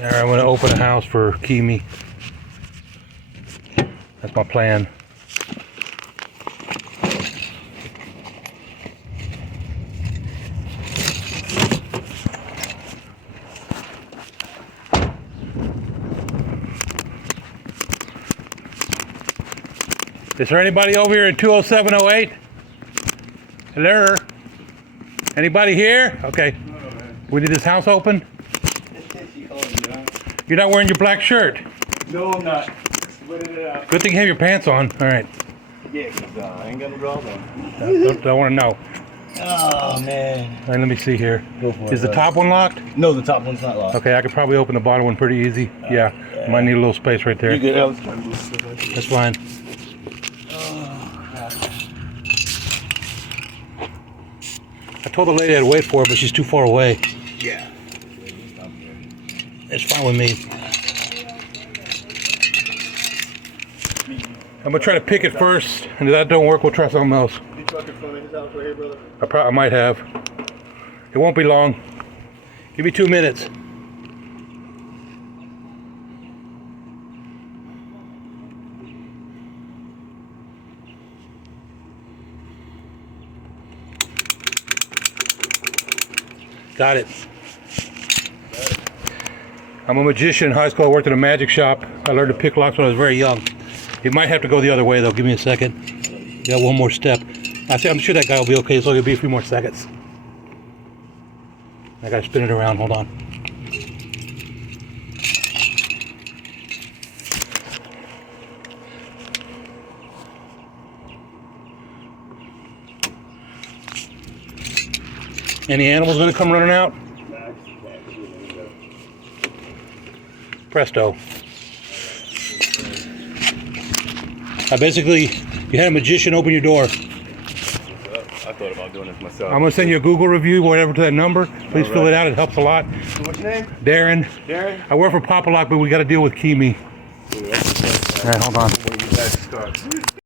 Alright, I'm going to open a house for Kimi. That's my plan. Is there anybody over here in 20708? Hello? Anybody here? Okay. We need this house open? You're not wearing your black shirt? No, I'm not. Sweating it out. Good thing you have your pants on. All right. Yeah, because I ain't got no drawers on. Don't want to know. Oh, man. All right, let me see here. Go for it. Is the top one locked? No, the top one's not locked. Okay, I could probably open the bottom one pretty easy. Yeah. Might need a little space right there. You good? I was trying to move stuff like that. That's fine. I told the lady I'd wait for her, but she's too far away. Yeah. It's fine with me. I'm gonna try to pick it first, and if that don't work, we'll try something else. You trucking from his house right here, brother? I might have. It won't be long. Give me 2 minutes. Got it. I'm a magician in high school. I worked in a magic shop. I learned to pick locks when I was very young. You might have to go the other way though. Give me a second. Got one more step. I'm sure that guy will be okay, so it'll be a few more seconds. I gotta spin it around. Hold on. Any animals gonna come running out? Presto. Basically, you had a magician open your door. I thought about doing this myself. I'm gonna send you a Google review, whatever, to that number. Please fill it out. It helps a lot. So what's your name? Darren. Darren? I work for Papa Lock, but we got to deal with Kimi. All right, hold on.